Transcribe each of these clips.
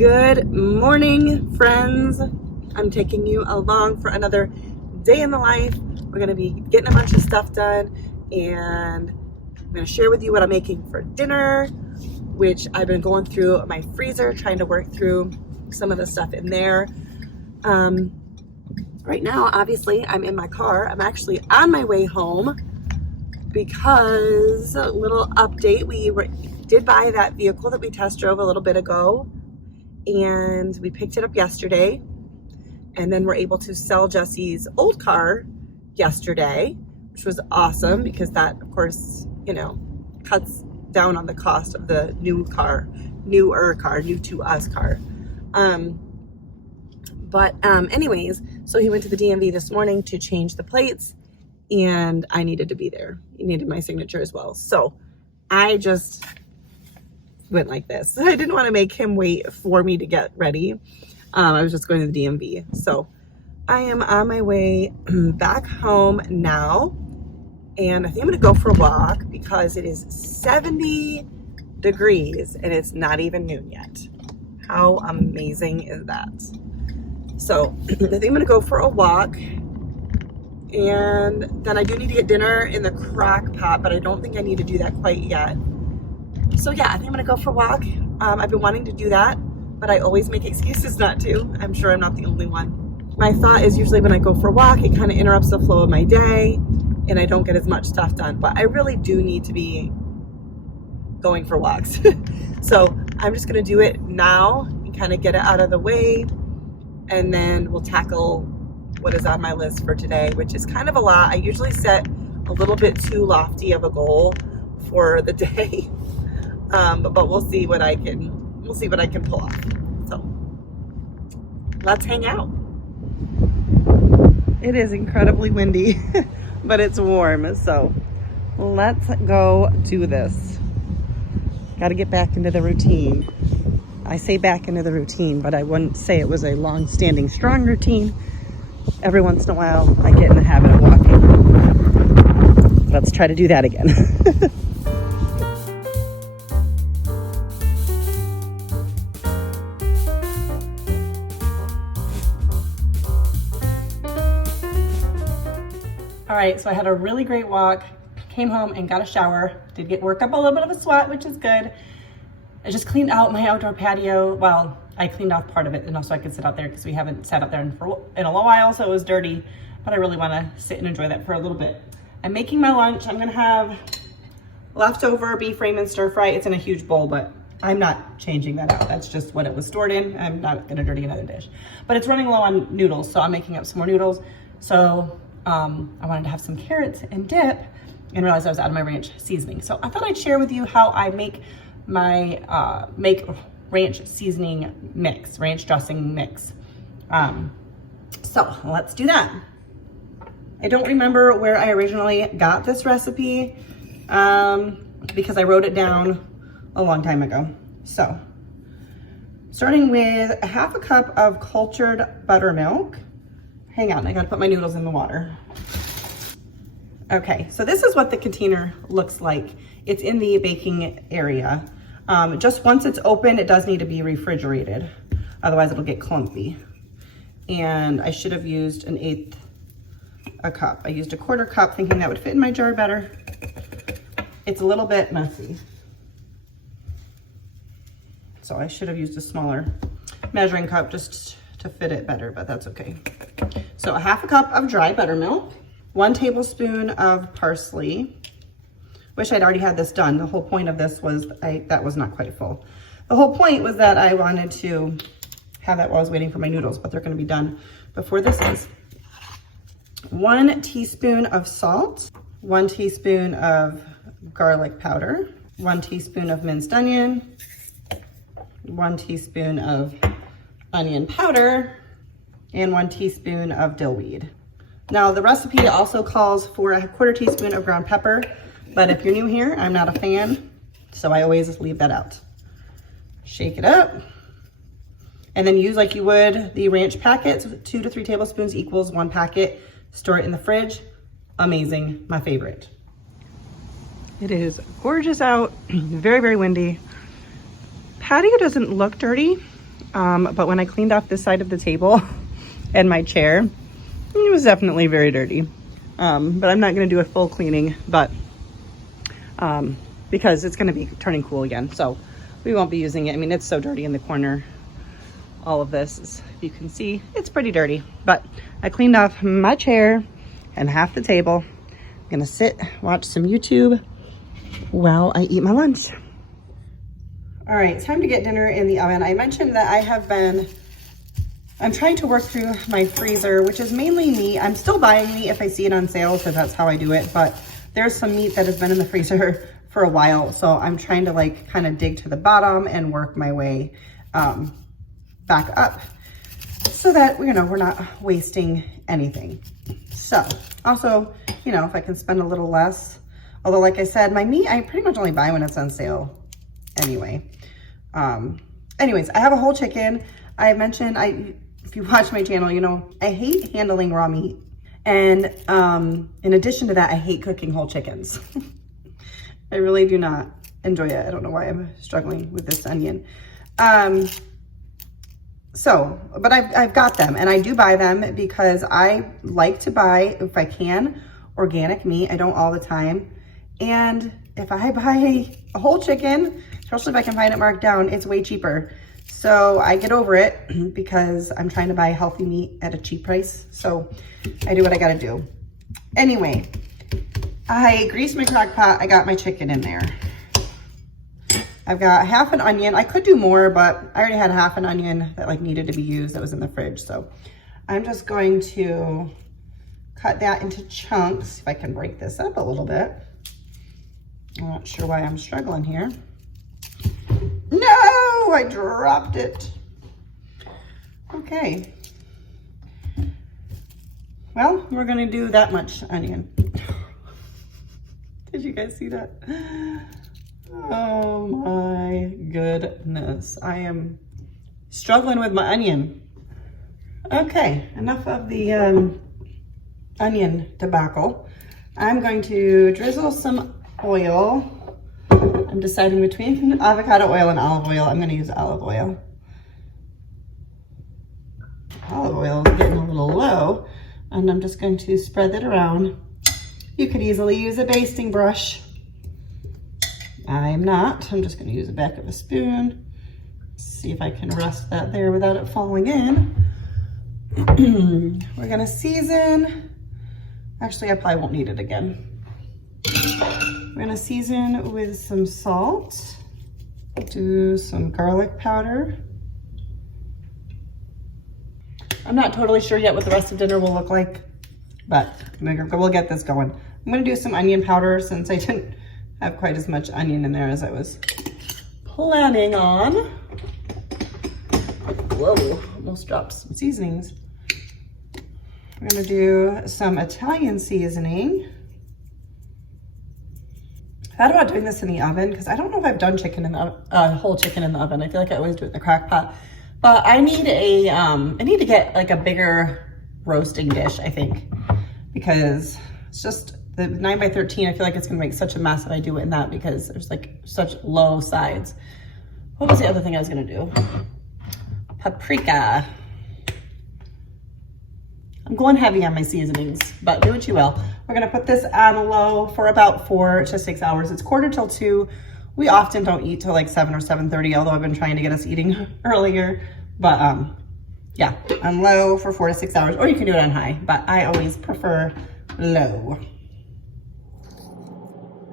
Good morning, friends. I'm taking you along for another day in the life. We're going to be getting a bunch of stuff done, and I'm going to share with you what I'm making for dinner, which I've been going through my freezer, trying to work through some of the stuff in there. Right now, obviously, I'm in my car. I'm actually on my way home because, a little update, we did buy that vehicle that we test drove a little bit ago, and we picked it up yesterday, and then we're able to sell Jesse's old car yesterday, which was awesome because that, of course, cuts down on the cost of the newer car, new to us car. Anyways, so he went to the DMV this morning to change the plates, and I needed to be there. He needed my signature as well. So I just went like this. I didn't want to make him wait for me to get ready. I was just going to the DMV. So I am on my way back home now, and I think I'm going to go for a walk because it is 70 degrees and it's not even noon yet. How amazing is that? So I think I'm going to go for a walk, and then I do need to get dinner in the crock pot, but I don't think I need to do that quite yet. So yeah, I think I'm gonna go for a walk. I've been wanting to do that, but I always make excuses not to. I'm sure I'm not the only one. My thought is usually when I go for a walk, it kind of interrupts the flow of my day and I don't get as much stuff done, but I really do need to be going for walks. So I'm just gonna do it now and kind of get it out of the way, and then we'll tackle what is on my list for today, which is kind of a lot. I usually set a little bit too lofty of a goal for the day. But we'll see what I can pull off. So let's hang out. It is incredibly windy, but it's warm. So let's go do this. Got to get back into the routine. I say back into the routine, but I wouldn't say it was a long-standing, strong routine. Every once in a while, I get in the habit of walking. Let's try to do that again. All right, so I had a really great walk, came home and got a shower, did work up a little bit of a sweat, which is good. I just cleaned out my outdoor patio. Well, I cleaned off part of it, and also I could sit out there because we haven't sat out there in a little while, so it was dirty, but I really want to sit and enjoy that for a little bit. I'm making my lunch. I'm gonna have leftover beef ramen stir fry. It's in a huge bowl, but I'm not changing that out. That's just what it was stored in. I'm not gonna dirty another dish, but it's running low on noodles, so I'm making up some more noodles. So I wanted to have some carrots and dip, and realized I was out of my ranch seasoning. So I thought I'd share with you how I make my ranch seasoning mix, ranch dressing mix. So let's do that. I don't remember where I originally got this recipe because I wrote it down a long time ago. So starting with a half a cup of cultured buttermilk. Hang on, I gotta put my noodles in the water. Okay, so this is what the container looks like. It's in the baking area. Just once it's open, it does need to be refrigerated. Otherwise it'll get clumpy. And I should have used 1/8 a cup. I used 1/4 cup thinking that would fit in my jar better. It's a little bit messy. So I should have used a smaller measuring cup just to fit it better, but that's okay. So a half a cup of dry buttermilk, 1 tablespoon of parsley. Wish I'd already had this done. The whole point of this was, that was not quite full. The whole point was that I wanted to have that while I was waiting for my noodles, but they're gonna be done before this is. 1 teaspoon of salt, 1 teaspoon of garlic powder, 1 teaspoon of minced onion, 1 teaspoon of onion powder, and 1 teaspoon of dill weed. Now the recipe also calls for a 1/4 teaspoon of ground pepper, but if you're new here, I'm not a fan, so I always leave that out. Shake it up, and then use like you would the ranch packets. 2 to 3 tablespoons equals 1 packet. Store it in the fridge. Amazing, my favorite. It is gorgeous out, very, very windy. Patio doesn't look dirty. but when I cleaned off this side of the table and my chair, it was definitely very dirty. But I'm not gonna do a full cleaning, but because it's gonna be turning cool again, so we won't be using it. I mean, it's so dirty in the corner. All of this, if you can see, it's pretty dirty, but I cleaned off my chair and half the table. I'm gonna sit, watch some YouTube while I eat my lunch. All right, it's time to get dinner in the oven. I mentioned that I'm trying to work through my freezer, which is mainly meat. I'm still buying meat if I see it on sale, because that's how I do it, but there's some meat that has been in the freezer for a while, so I'm trying to like kind of dig to the bottom and work my way back up so that, you know, we're not wasting anything. So also, you know, if I can spend a little less, although like I said, my meat, I pretty much only buy when it's on sale anyway. Anyways, I have a whole chicken. I mentioned, if you watch my channel, you know, I hate handling raw meat. And in addition to that, I hate cooking whole chickens. I really do not enjoy it. I don't know why I'm struggling with this onion. But I've got them, and I do buy them because I like to buy, if I can, organic meat. I don't all the time. And if I buy a whole chicken, especially if I can find it marked down, it's way cheaper. So I get over it because I'm trying to buy healthy meat at a cheap price. So I do what I gotta do. Anyway, I greased my crock pot. I got my chicken in there. I've got half an onion. I could do more, but I already had half an onion that like needed to be used that was in the fridge. So I'm just going to cut that into chunks. If I can break this up a little bit. I'm not sure why I'm struggling here. No, I dropped it. Okay. Well, we're gonna do that much onion. Did you guys see that? Oh my goodness. I am struggling with my onion. Okay, enough of the onion debacle. I'm going to drizzle some oil. I'm deciding between avocado oil and olive oil. I'm going to use olive oil. Olive oil is getting a little low, and I'm just going to spread that around. You could easily use a basting brush. I'm not. I'm just going to use the back of a spoon. See if I can rest that there without it falling in. We're going to season. Actually, I probably won't need it again. We're going to season with some salt. Do some garlic powder. I'm not totally sure yet what the rest of dinner will look like, but we'll get this going. I'm going to do some onion powder since I didn't have quite as much onion in there as I was planning on. Whoa, almost dropped some seasonings. We're gonna do some Italian seasoning. I thought about doing this in the oven because I don't know if I've done chicken in the whole chicken in the oven. I feel like I always do it in the crock pot. But I need I need to get like a bigger roasting dish, I think, because it's just the 9x13. I feel like it's gonna make such a mess if I do it in that because there's like such low sides. What was the other thing I was gonna do? Paprika. I'm going heavy on my seasonings, but do what you will. We're gonna put this on low for about 4 to 6 hours. It's 1:45. We often don't eat till like 7 or 7:30, although I've been trying to get us eating earlier. But yeah, on low for 4 to 6 hours, or you can do it on high, but I always prefer low.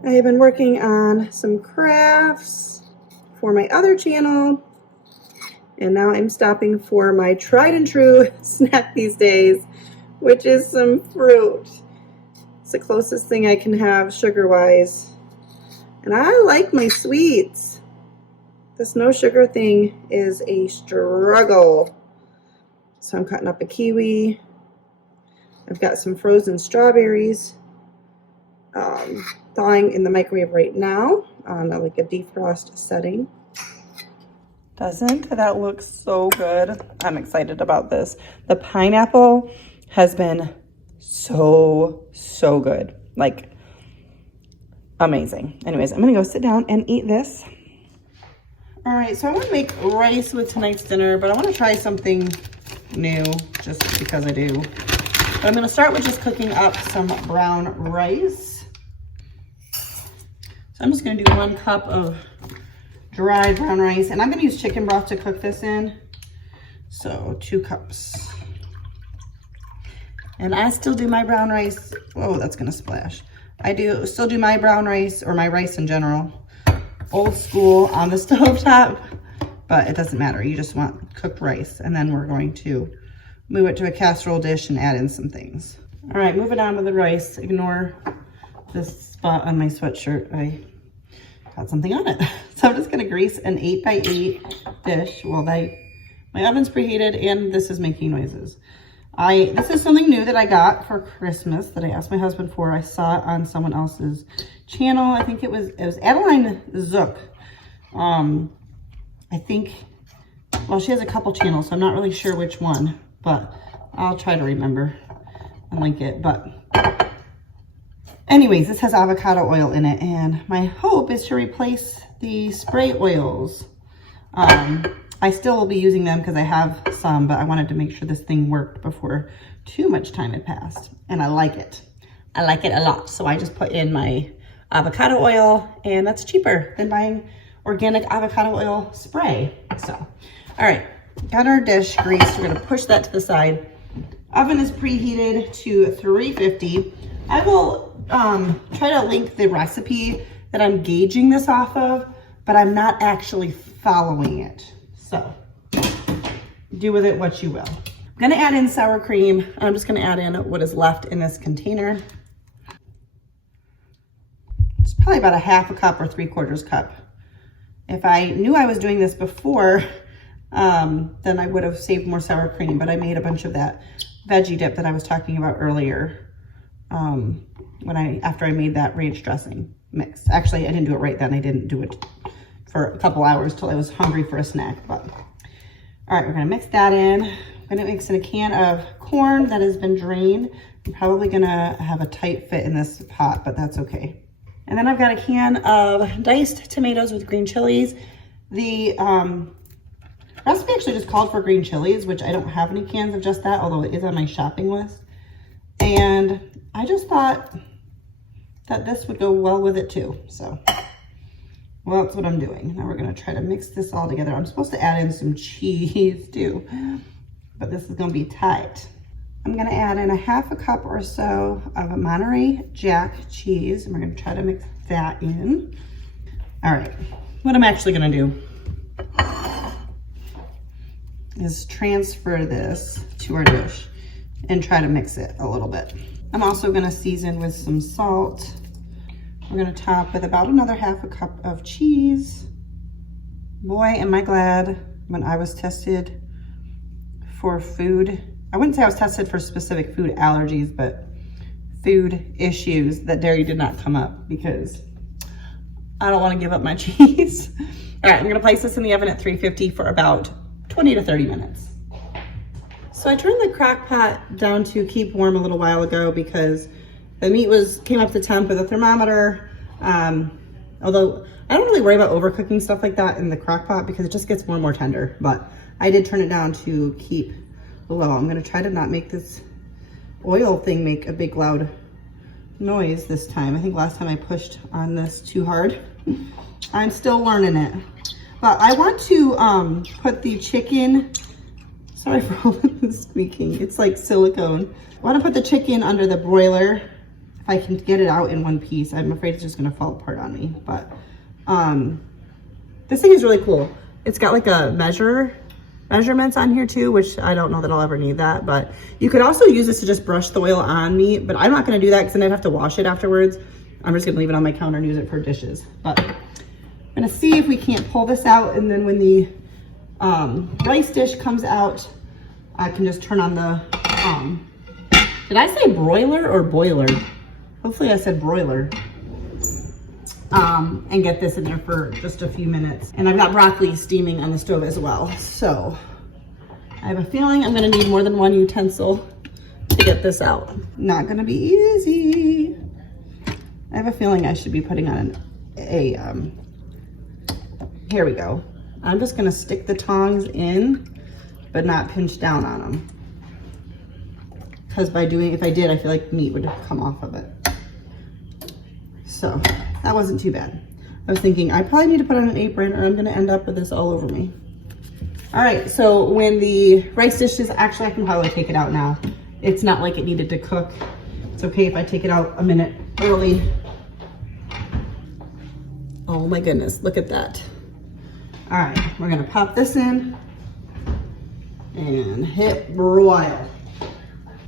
I have been working on some crafts for my other channel, and now I'm stopping for my tried and true snack these days, which is some fruit. It's the closest thing I can have sugar-wise. And I like my sweets. This no sugar thing is a struggle. So I'm cutting up a kiwi. I've got some frozen strawberries thawing in the microwave right now on like a defrost setting. Doesn't that look so good? I'm excited about this. The pineapple has been so good. Like, amazing. Anyways, I'm gonna go sit down and eat this. All right, so I want to make rice with tonight's dinner, but I want to try something new just because I do. But I'm going to start with just cooking up some brown rice. So I'm just going to do 1 cup of dried brown rice, and I'm going to use chicken broth to cook this in. So 2 cups. And I still do my brown rice. Whoa, that's going to splash. I still do my brown rice, or my rice in general, old school on the stovetop, but it doesn't matter. You just want cooked rice. And then we're going to move it to a casserole dish and add in some things. All right, moving on with the rice. Ignore this spot on my sweatshirt. I got something on it. So I'm just gonna grease an 8x8 dish. Well, my oven's preheated and this is making noises. This is something new that I got for Christmas that I asked my husband for. I saw it on someone else's channel. I think it was Adeline Zook. I think, well, she has a couple channels, so I'm not really sure which one, but I'll try to remember and link it. But anyways, this has avocado oil in it, and my hope is to replace the spray oils. I still will be using them because I have some, but I wanted to make sure this thing worked before too much time had passed. And I like it. I like it a lot. So I just put in my avocado oil, and that's cheaper than buying organic avocado oil spray. So, all right, got our dish greased. We're gonna push that to the side. Oven is preheated to 350. I will try to link the recipe that I'm gauging this off of, but I'm not actually following it. So do with it what you will. I'm gonna add in sour cream. I'm just gonna add in what is left in this container. It's probably about a 1/2 cup or 3/4 cup. If I knew I was doing this before, then I would have saved more sour cream, but I made a bunch of that veggie dip that I was talking about earlier after I made that ranch dressing mix. Actually, I didn't do it right then. I didn't do it for a couple hours till I was hungry for a snack. But all right, we're gonna mix that in. I'm gonna mix in a can of corn that has been drained. I'm probably gonna have a tight fit in this pot, but that's okay. And then I've got a can of diced tomatoes with green chilies. The recipe actually just called for green chilies, which I don't have any cans of just that, although it is on my shopping list. And I just thought that this would go well with it too, so. Well, that's what I'm doing. Now we're gonna try to mix this all together. I'm supposed to add in some cheese too, but this is gonna be tight. I'm gonna add in a 1/2 cup or so of Monterey Jack cheese, and we're gonna try to mix that in. All right, what I'm actually gonna do is transfer this to our dish and try to mix it a little bit. I'm also gonna season with some salt. We're gonna top with about another 1/2 cup of cheese. Boy, am I glad when I was tested for food. I wouldn't say I was tested for specific food allergies, but food issues, that dairy did not come up, because I don't wanna give up my cheese. All right, I'm gonna place this in the oven at 350 for about 20 to 30 minutes. So I turned the crock pot down to keep warm a little while ago because the meat came up to temp with a thermometer. Although I don't really worry about overcooking stuff like that in the crock pot because it just gets more and more tender, but I did turn it down to keep low. I'm gonna try to not make this oil thing make a big loud noise this time. I think last time I pushed on this too hard. I'm still learning it. But I want to put the chicken, sorry for all the squeaking, it's like silicone. I want to put the chicken under the broiler if I can get it out in one piece. I'm afraid it's just going to fall apart on me, but this thing is really cool. It's got like a measurements on here too, which I don't know that I'll ever need that, but you could also use this to just brush the oil on meat, but I'm not going to do that because then I'd have to wash it afterwards. I'm just going to leave it on my counter and use it for dishes. But I'm gonna see if we can't pull this out, and then when the rice dish comes out, I can just turn on the, did I say broiler or boiler? Hopefully I said broiler. And get this in there for just a few minutes. And I've got broccoli steaming on the stove as well. So I have a feeling I'm gonna need more than one utensil to get this out. Not gonna be easy. I have a feeling I should be putting on here we go, I'm just gonna stick the tongs in, but not pinch down on them. Because by doing, if I did, I feel like meat would come off of it. So that wasn't too bad. I was thinking I probably need to put on an apron or I'm gonna end up with this all over me. All right, so when the rice dish is, actually I can probably take it out now. It's not like it needed to cook. It's okay if I take it out a minute early. Oh my goodness, look at that. All right, we're gonna pop this in and hit broil.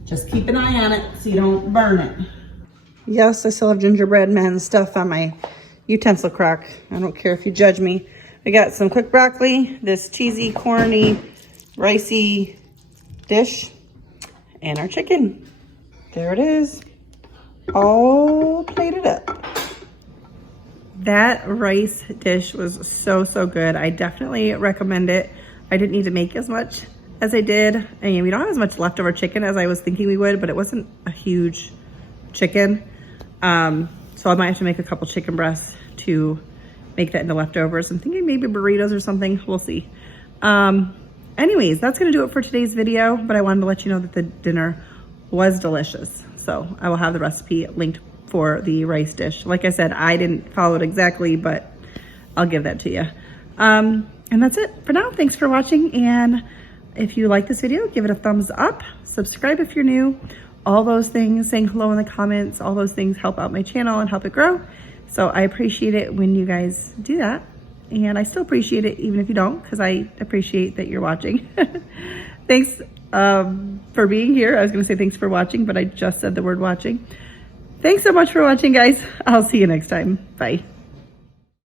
Just keep an eye on it so you don't burn it. Yes, I still have gingerbread man stuff on my utensil crock. I don't care if you judge me. We got some quick broccoli, this cheesy, corny, ricey dish, and our chicken. There it is, all plated up. That rice dish was so, so good. I definitely recommend it. I didn't need to make as much as I did. I mean, we don't have as much leftover chicken as I was thinking we would, but it wasn't a huge chicken. So I might have to make a couple chicken breasts to make that into leftovers. I'm thinking maybe burritos or something, we'll see. Anyways, that's gonna do it for today's video, but I wanted to let you know that the dinner was delicious. So I will have the recipe linked for the rice dish. Like I said, I didn't follow it exactly, but I'll give that to you. And that's it for now. Thanks for watching. And if you like this video, give it a thumbs up, subscribe if you're new, all those things, saying hello in the comments, all those things help out my channel and help it grow. So I appreciate it when you guys do that. And I still appreciate it even if you don't, because I appreciate that you're watching. Thanks for being here. I was gonna say thanks for watching, but I just said the word watching. Thanks so much for watching, guys. I'll see you next time. Bye.